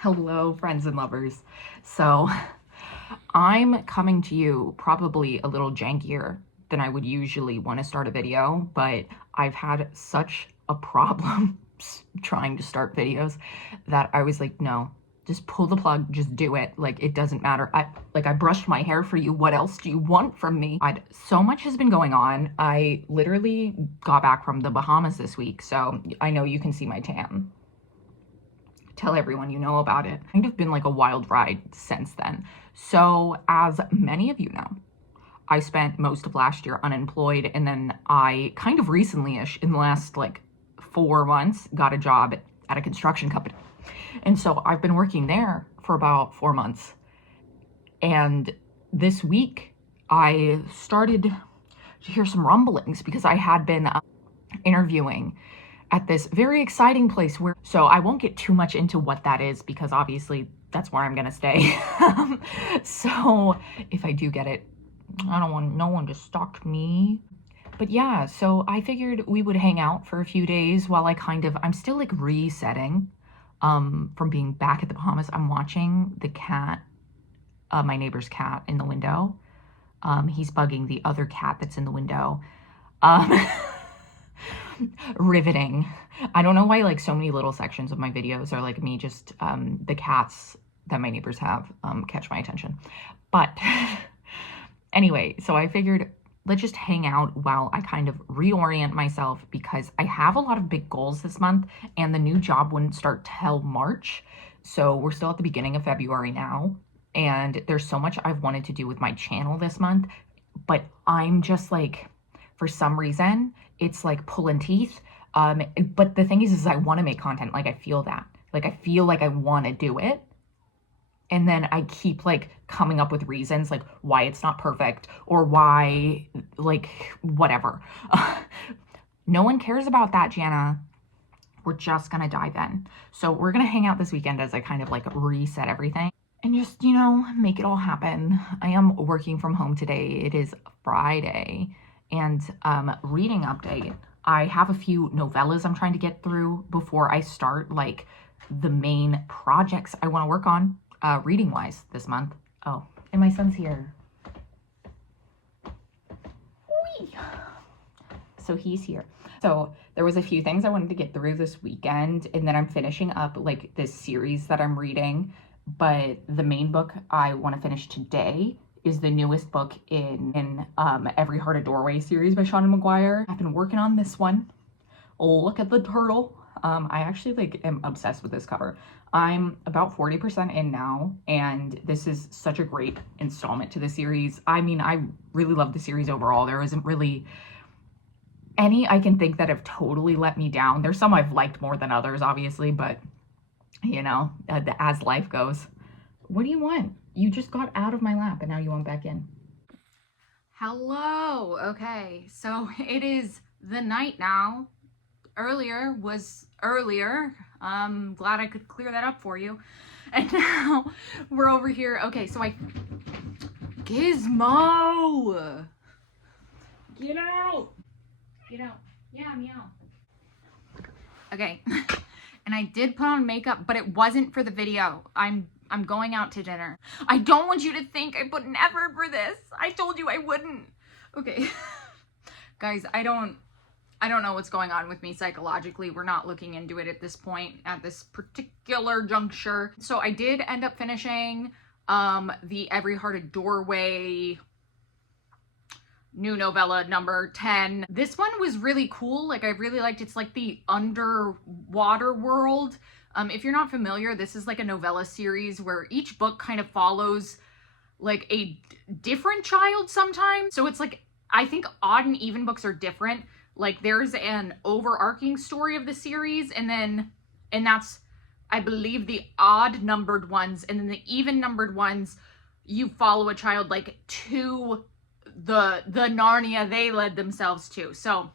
Hello, friends and lovers. So, I'm coming to you probably a little jankier than I would usually want to start a video, but I've had such a problem trying to start videos that I was like, no, just pull the plug, just do it. Like, it doesn't matter. I brushed my hair for you. What else do you want from me? So much has been going on. I literally got back from the Bahamas this week, so I know you can see my tan. Tell everyone you know about it. Kind of been like a wild ride since then. So, as many of you know, I spent most of last year unemployed, and then I kind of recently-ish, in the last like 4 months, got a job at a construction company. And so I've been working there for about 4 months. And this week I started to hear some rumblings because I had been interviewing at this very exciting place so I won't get too much into what that is because obviously that's where I'm gonna stay. So if I do get it, I don't want no one to stalk me. But yeah, so I figured we would hang out for a few days while I'm still like resetting from being back at the Bahamas. I'm watching the cat, my neighbor's cat in the window. He's bugging the other cat that's in the window. Riveting. I don't know why like so many little sections of my videos are like me just the cats that my neighbors have catch my attention. But anyway, so I figured let's just hang out while I kind of reorient myself because I have a lot of big goals this month and the new job wouldn't start till March. So we're still at the beginning of February now, and there's so much I've wanted to do with my channel this month, but I'm just like, for some reason, it's like pulling teeth. But the thing is I want to make content. Like I feel that. Like I feel like I want to do it. And then I keep like coming up with reasons like why it's not perfect or why like whatever. No one cares about that, Jana. We're just gonna dive in. So we're gonna hang out this weekend as I kind of like reset everything and just, make it all happen. I am working from home today. It is Friday. And reading update, I have a few novellas I'm trying to get through before I start like the main projects I want to work on reading wise this month. Oh, and my son's here. Whee! So he's here. So there was a few things I wanted to get through this weekend, and then I'm finishing up like this series that I'm reading. But the main book I want to finish today is the newest book in Every Heart a Doorway series by Sean McGuire. I've been working on this one. Oh, look at the turtle. I actually like am obsessed with this cover. I'm about 40% in now, and this is such a great installment to the series. I mean, I really love the series overall. There isn't really any I can think that have totally let me down. There's some I've liked more than others, obviously, but as life goes. What do you want? You just got out of my lap and now you want back in. Hello. Okay, so it is the night now. Earlier was earlier. Glad I could clear that up for you. And now we're over here. Okay, so Gizmo! Get out! Get out. Yeah, meow. Okay. And I did put on makeup, but it wasn't for the video. I'm going out to dinner. I don't want you to think I put an effort for this. I told you I wouldn't. Okay. Guys, I don't know what's going on with me psychologically. We're not looking into it at this point, at this particular juncture. So I did end up finishing the Every Heart a Doorway new novella number 10. This one was really cool. Like I really liked it's like the underwater world. If you're not familiar, this is like a novella series where each book kind of follows like a different child sometimes. So it's like, I think odd and even books are different. Like there's an overarching story of the series, and that's, I believe, the odd numbered ones, and then the even numbered ones, you follow a child like to the Narnia they led themselves to. So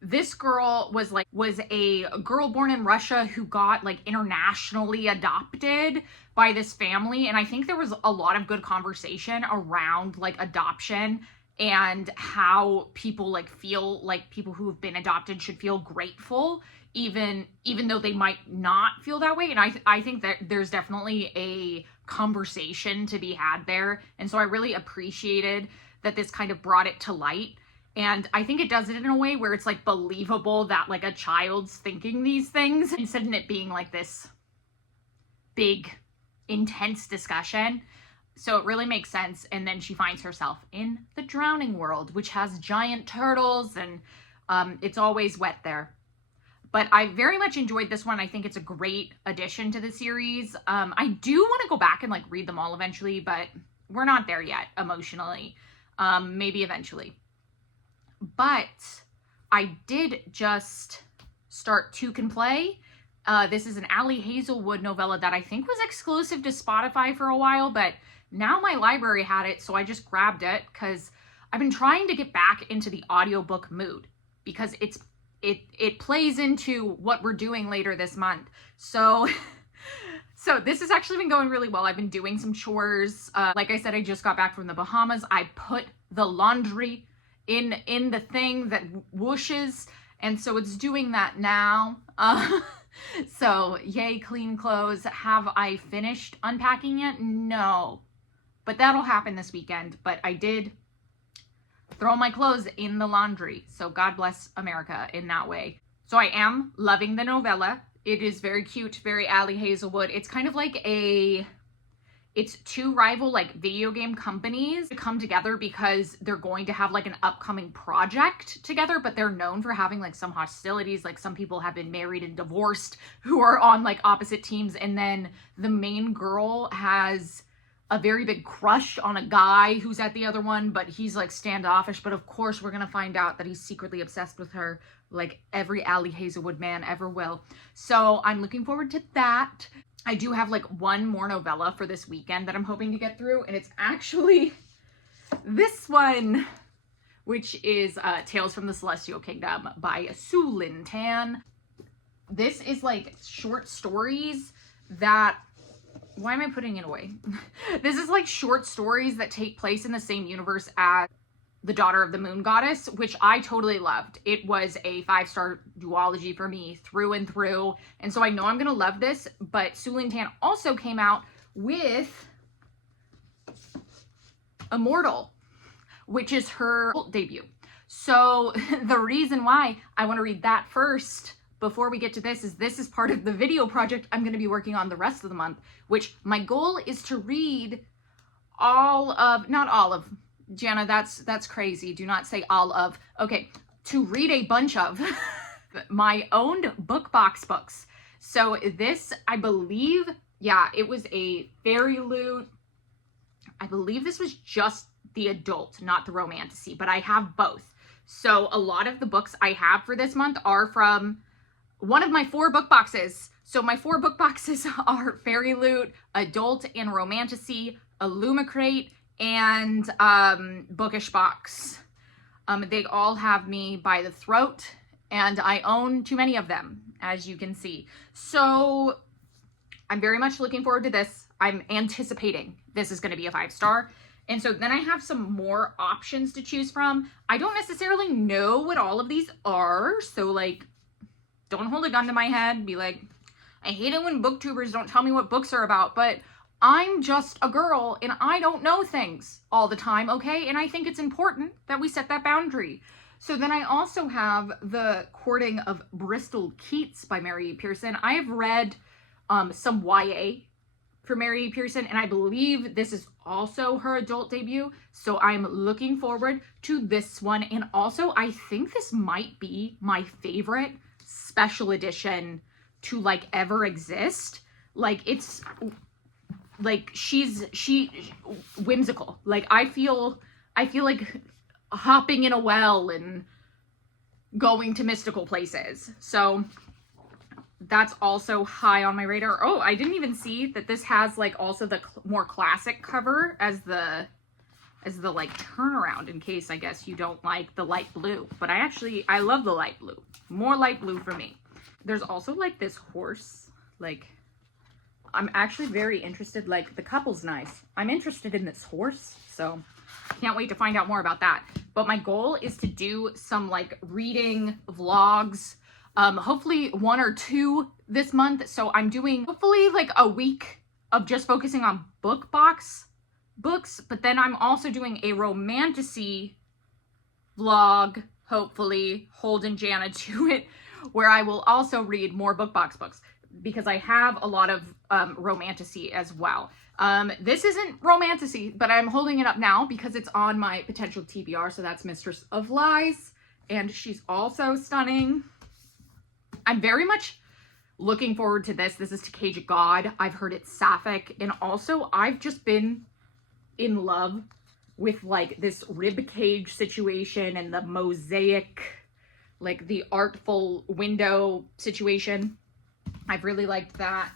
this girl was a girl born in Russia who got like internationally adopted by this family, and I think there was a lot of good conversation around like adoption and how people like feel like people who have been adopted should feel grateful even though they might not feel that way. And I think that there's definitely a conversation to be had there. And so I really appreciated that this kind of brought it to light. And I think it does it in a way where it's like believable that like a child's thinking these things instead of it being like this big, intense discussion. So it really makes sense. And then she finds herself in the drowning world, which has giant turtles, and it's always wet there. But I very much enjoyed this one. I think it's a great addition to the series. I do want to go back and like read them all eventually, but we're not there yet emotionally. Maybe eventually. But I did just start Two Can Play. This is an Ali Hazelwood novella that I think was exclusive to Spotify for a while, but now my library had it, so I just grabbed it because I've been trying to get back into the audiobook mood because it plays into what we're doing later this month. So this has actually been going really well. I've been doing some chores. Like I said, I just got back from the Bahamas. I put the laundry in the thing that whooshes, and so it's doing that now. So yay, clean clothes. Have I finished unpacking yet? No, but that'll happen this weekend. But I did throw my clothes in the laundry. So God bless America in that way. So I am loving the novella. It is very cute, very Ali Hazelwood. It's kind of like it's two rival like video game companies to come together because they're going to have like an upcoming project together, but they're known for having like some hostilities. Like some people have been married and divorced who are on like opposite teams. And then the main girl has a very big crush on a guy who's at the other one, but he's like standoffish. But of course we're going to find out that he's secretly obsessed with her, like every Ali Hazelwood man ever will. So I'm looking forward to that. I do have like one more novella for this weekend that I'm hoping to get through, and it's actually this one, which is Tales from the Celestial Kingdom by Su Lin Tan. This is like short stories that, why am I putting it away? This is like short stories that take place in the same universe as The Daughter of the Moon Goddess, which I totally loved. It was a 5-star duology for me through and through. And so I know I'm going to love this, but Su Lin Tan also came out with Immortal, which is her debut. So the reason why I want to read that first before we get to this is part of the video project I'm going to be working on the rest of the month, which my goal is to read not all of, Jana, that's crazy. Do not say all of. Okay, to read a bunch of my owned book box books. So this, I believe, yeah, it was a Fairy Loot. I believe this was just the adult, not the romantasy, but I have both. So a lot of the books I have for this month are from one of my 4 book boxes. So my 4 book boxes are Fairy Loot, Adult and Romantasy, Illumicrate, and Bookish box. They all have me by the throat, and I own too many of them, as you can see. So I'm very much looking forward to this. I'm anticipating this is going to be a 5-star. And so then I have some more options to choose from. I don't necessarily know what all of these are, so like, don't hold a gun to my head. Be like, I hate it when booktubers don't tell me what books are about, but I'm just a girl and I don't know things all the time, okay? And I think it's important that we set that boundary. So then I also have The Courting of Bristol Keats by Mary E. Pearson. I have read some YA for Mary E. Pearson, and I believe this is also her adult debut. So I'm looking forward to this one. And also, I think this might be my favorite special edition to like ever exist. Like it's like she whimsical. Like I feel like hopping in a well and going to mystical places. So that's also high on my radar. Oh, I didn't even see that this has like also the more classic cover as the like turnaround, in case I guess you don't like the light blue. But I love the light blue. More light blue for me. There's also like this horse, like I'm actually very interested, like, the couple's nice. I'm interested in this horse, so can't wait to find out more about that. But my goal is to do some, like, reading vlogs, hopefully 1 or 2 this month. So I'm doing hopefully like a week of just focusing on book box books, but then I'm also doing a romantasy vlog, hopefully holding Jana to it, where I will also read more book box books, because I have a lot of romantasy as well. This isn't romantasy, but I'm holding it up now because it's on my potential TBR. So that's Mistress of Lies, and she's also stunning. I'm very much looking forward to this. This is To Cage a God. I've heard it's sapphic, and also I've just been in love with like this rib cage situation and the mosaic, like the artful window situation. I've really liked that.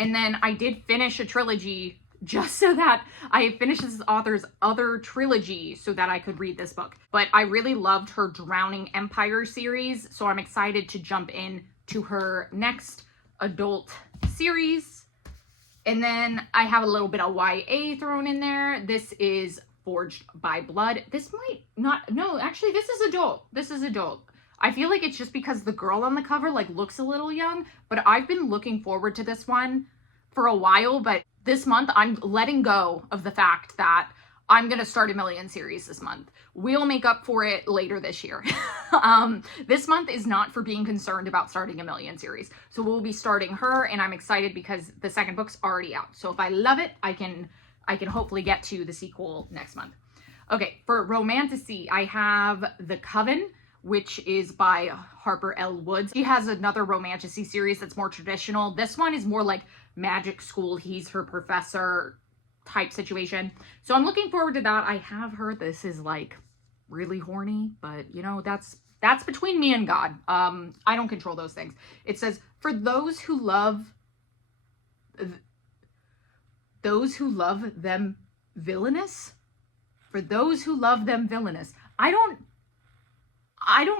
And then I did finish a trilogy just so that I finished this author's other trilogy so that I could read this book. But I really loved her Drowning Empire series, so I'm excited to jump in to her next adult series. And then I have a little bit of YA thrown in there. This is Forged by Blood. This might not, no, actually this is adult. This is adult. I feel like it's just because the girl on the cover like looks a little young, but I've been looking forward to this one for a while. But this month I'm letting go of the fact that I'm going to start a million series this month. We'll make up for it later this year. This month is not for being concerned about starting a million series. So we'll be starting her, and I'm excited because the second book's already out. So if I love it, I can hopefully get to the sequel next month. Okay, for romantasy, I have The Coven, which is by Harper L. Woods. She has another romantasy series that's more traditional. This one is more like magic school, he's her professor type situation. So I'm looking forward to that. I have heard this is like really horny, but you know, that's between me and God. I don't control those things. It says, for those who love them villainous, for those who love them villainous. I don't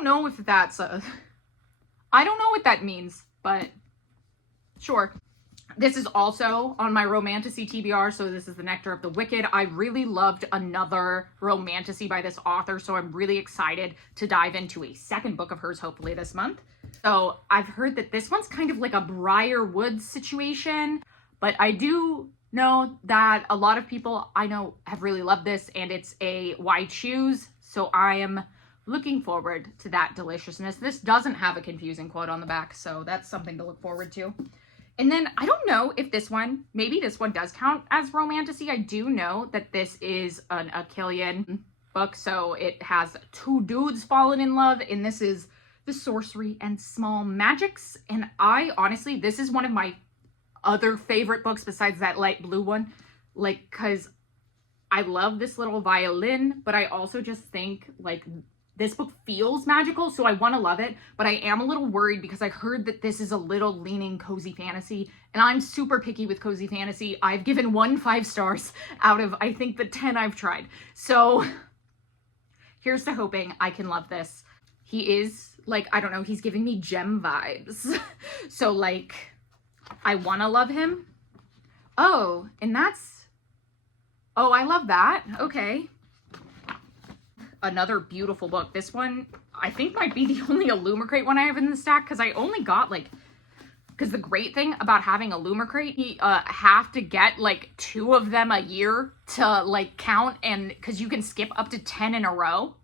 know if that's I don't know what that means, but sure. This is also on my romantasy TBR, so this is The Nectar of the Wicked. I really loved another romantasy by this author, so I'm really excited to dive into a second book of hers, hopefully this month. So I've heard that this one's kind of like a Briar Woods situation, but I do know that a lot of people I know have really loved this, and it's a Why Choose, so I am looking forward to that deliciousness. This doesn't have a confusing quote on the back, so that's something to look forward to. And then I don't know if this one, maybe this one does count as romantasy. I do know that this is an Achillean book, so it has 2 dudes falling in love, and this is The Sorcery and Small Magics. And I honestly, this is one of my other favorite books besides that light blue one, like, because I love this little violin, but I also just think like this book feels magical, so I want to love it, but I am a little worried because I heard that this is a little leaning cozy fantasy, and I'm super picky with cozy fantasy. I've given 1 5 stars out of, I think, the 10 I've tried. So here's to hoping I can love this. He is, like, I don't know, he's giving me gem vibes. So, like, I want to love him. Oh, and that's, oh, I love that. Okay. Another beautiful book. This one, I think, might be the only Illumicrate one I have in the stack, because I only got, like, because the great thing about having Illumicrate, you have to get, like, 2 of them a year to, like, count, and because you can skip up to 10 in a row.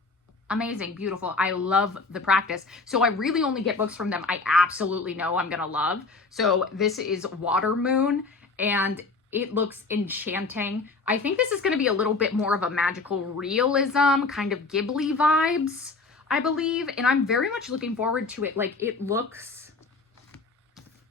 Amazing, beautiful. I love the practice. So I really only get books from them I absolutely know I'm gonna love. So this is Water Moon, and it looks enchanting. I think this is going to be a little bit more of a magical realism, kind of Ghibli vibes, I believe. And I'm very much looking forward to it. Like, it looks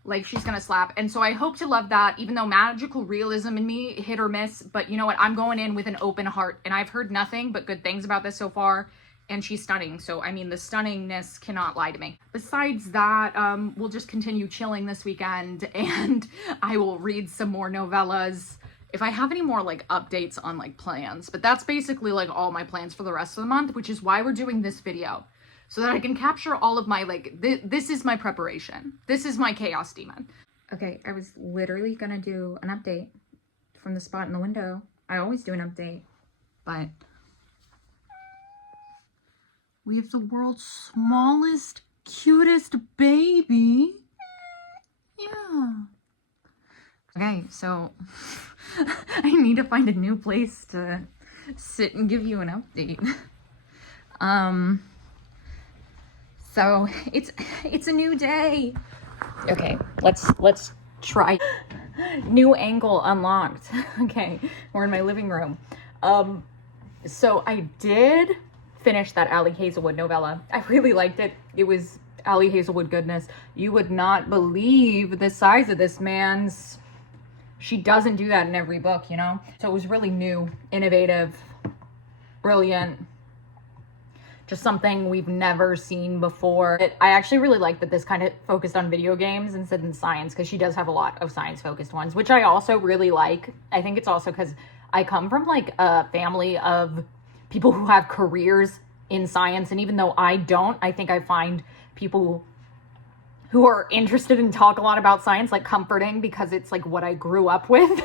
like she's going to slap. And so I hope to love that, even though magical realism in me, hit or miss. But you know what? I'm going in with an open heart. And I've heard nothing but good things about this so far. And she's stunning. So, I mean, the stunningness cannot lie to me. Besides that, we'll just continue chilling this weekend, and I will read some more novellas if I have any more, like, updates on, like, plans. But that's basically, like, all my plans for the rest of the month, which is why we're doing this video. So that I can capture all of my, like, this is my preparation. This is my chaos demon. Okay, I was literally gonna do an update from the spot in the window. I always do an update, but we have the world's smallest, cutest baby. Yeah. Okay, so I need to find a new place to sit and give you an update. So it's a new day. Okay, let's try. New angle unlocked. Okay, we're in my living room. So I did finish that Allie Hazelwood novella. I really liked it. It was Allie Hazelwood goodness. You would not believe the size of this man's. She doesn't do that in every book, you know? So it was really new, innovative, brilliant. Just something we've never seen before. I actually really like that this kind of focused on video games instead of science, because she does have a lot of science-focused ones, which I also really like. I think it's also because I come from like a family of people who have careers in science, and even though I don't, I think I find people who are interested and talk a lot about science like comforting, because it's like what I grew up with.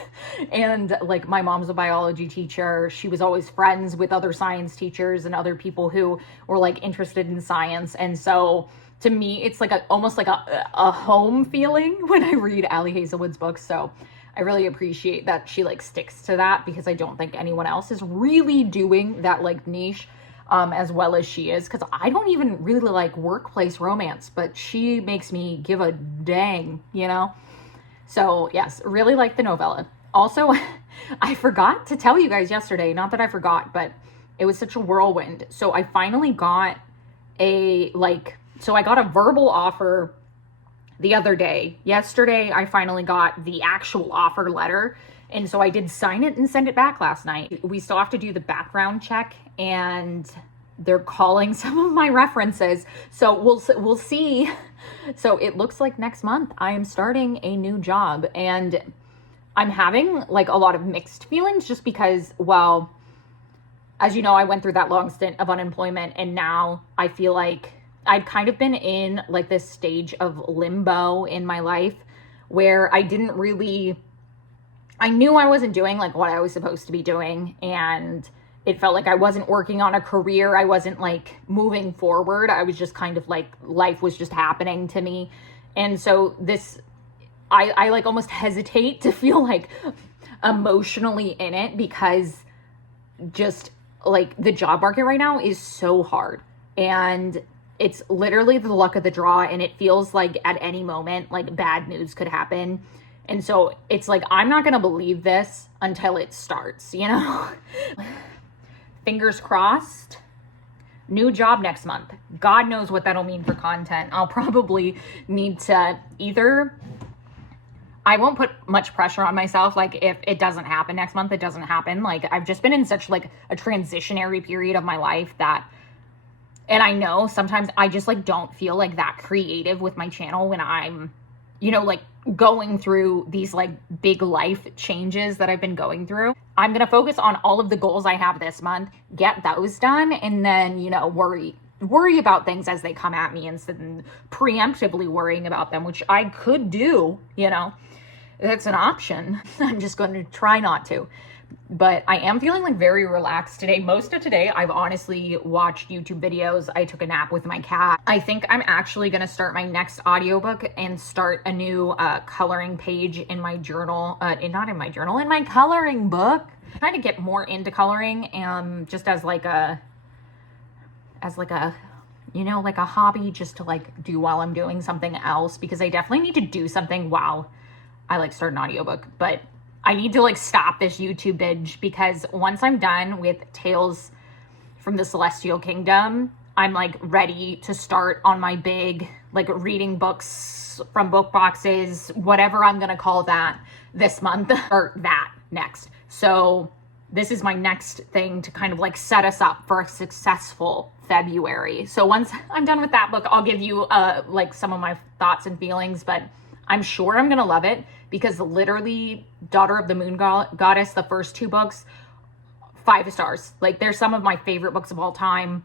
And like my mom's a biology teacher. She was always friends with other science teachers and other people who were like interested in science. And so to me, it's like almost like a home feeling when I read Allie Hazelwood's books. So I really appreciate that she like sticks to that, because I don't think anyone else is really doing that like niche as well as she is, because I don't even really like workplace romance, but she makes me give a dang, you know? So yes, really like the novella. Also, I forgot to tell you guys yesterday, not that I forgot, but it was such a whirlwind. So I finally got I got a verbal offer the other day. Yesterday, I finally got the actual offer letter. And so I did sign it and send it back last night. We still have to do the background check, and they're calling some of my references. So we'll see. So it looks like next month I am starting a new job, and I'm having like a lot of mixed feelings, just because, well, as you know, I went through that long stint of unemployment, and now I feel like I've kind of been in like this stage of limbo in my life where I knew I wasn't doing like what I was supposed to be doing, and it felt like I wasn't working on a career. I wasn't like moving forward. I was just kind of like, life was just happening to me. And so I like almost hesitate to feel like emotionally in it, because just like the job market right now is so hard, and it's literally the luck of the draw, and it feels like at any moment like bad news could happen. And so it's like, I'm not gonna believe this until it starts, you know? Fingers crossed. New job next month. God knows what that'll mean for content. I'll probably need to I won't put much pressure on myself. Like, if it doesn't happen next month, it doesn't happen. Like, I've just been in such like a transitionary period of my life that, and I know sometimes I just like don't feel like that creative with my channel when I'm, you know, like going through these like big life changes that I've been going through. I'm going to focus on all of the goals I have this month, get those done, and then, you know, worry about things as they come at me instead of preemptively worrying about them, which I could do, you know. That's an option. I'm just going to try not to. But I am feeling like very relaxed today. Most of today, I've honestly watched YouTube videos. I took a nap with my cat. I think I'm actually going to start my next audiobook and start a new coloring page in my journal. Not in my journal, in my coloring book. I'm trying to get more into coloring, just as like a, you know, like a hobby, just to like do while I'm doing something else, because I definitely need to do something while I like start an audiobook. But I need to like stop this YouTube binge, because once I'm done with Tales from the Celestial Kingdom, I'm like ready to start on my big like reading books from book boxes, whatever I'm gonna call that, this month, or that next. So this is my next thing to kind of like set us up for a successful February. So once I'm done with that book, I'll give you like some of my thoughts and feelings, but I'm sure I'm gonna love it, because literally Daughter of the Moon Goddess, the first two books, 5 stars. Like, they're some of my favorite books of all time.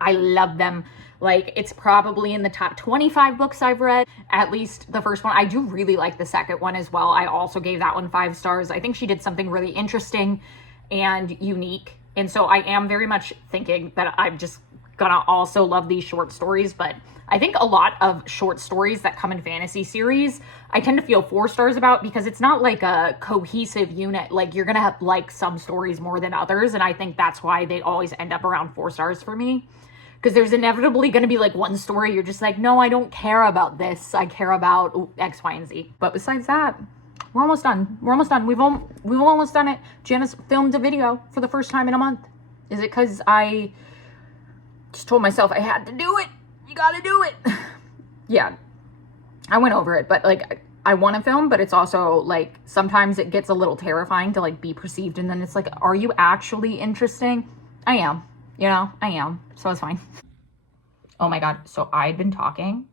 I love them. Like, it's probably in the top 25 books I've read, at least the first one. I do really like the second one as well. I also gave that one 5 stars. I think she did something really interesting and unique. And so I am very much thinking that I'm just gonna also love these short stories. But I think a lot of short stories that come in fantasy series, I tend to feel 4 stars about, because it's not like a cohesive unit. Like, you're gonna have like some stories more than others, and I think that's why they always end up around 4 stars for me. Because there's inevitably going to be like one story you're just like, no, I don't care about this. I care about X, Y, and Z. But besides that, we're almost done. We're almost done. We've almost done it. Janice filmed a video for the first time in a month. Is it because I just told myself I had to do it? You got to do it. Yeah, I went over it, but like, I want to film, but it's also like, sometimes it gets a little terrifying to like be perceived. And then it's like, are you actually interesting? I am. You know, I am. So it's fine. Oh my God. So I'd been talking.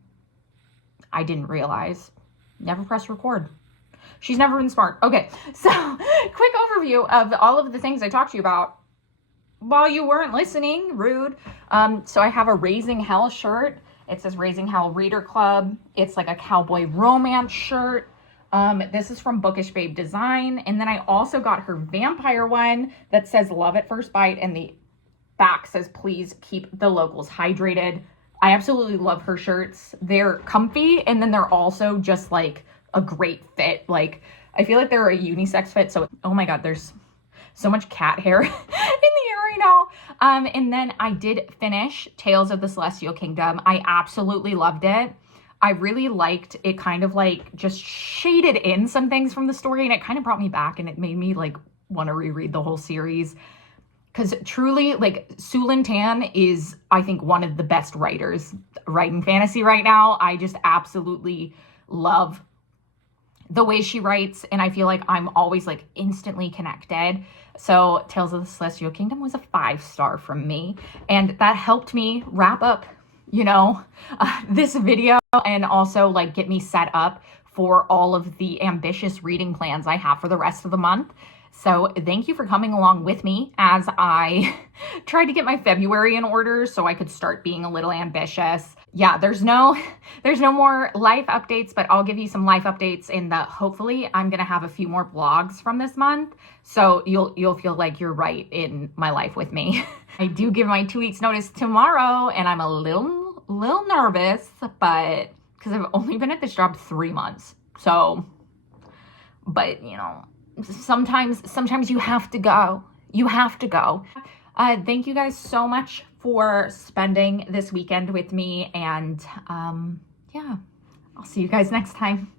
I didn't realize. Never press record. She's never been smart. Okay. So quick overview of all of the things I talked to you about while you weren't listening. Rude. So I have a Raising Hell shirt. It says Raising Hell Reader Club. It's like a cowboy romance shirt. This is from Bookish Babe Design. And then I also got her vampire one that says Love at First Bite, and the back says, please keep the locals hydrated. I absolutely love her shirts. They're comfy, and then they're also just like a great fit. Like, I feel like they're a unisex fit. So, oh my God, there's so much cat hair in the air right now. And then I did finish Tales of the Celestial Kingdom. I absolutely loved it. I really liked it. Kind of like just shaded in some things from the story, and it kind of brought me back, and it made me like want to reread the whole series. Because truly, like, Sulin Tan is, I think, one of the best writers writing fantasy right now. I just absolutely love the way she writes, and I feel like I'm always, like, instantly connected. So Tales of the Celestial Kingdom was a 5-star from me, and that helped me wrap up, you know, this video, and also, like, get me set up for all of the ambitious reading plans I have for the rest of the month. So thank you for coming along with me as I tried to get my February in order so I could start being a little ambitious. Yeah, there's no more life updates, but I'll give you some life updates in the, hopefully I'm going to have a few more vlogs from this month. So you'll feel like you're right in my life with me. I do give my 2 weeks notice tomorrow, and I'm a little nervous, but because I've only been at this job 3 months. So, but you know, sometimes you have to go. You have to go. Thank you guys so much for spending this weekend with me. And yeah, I'll see you guys next time.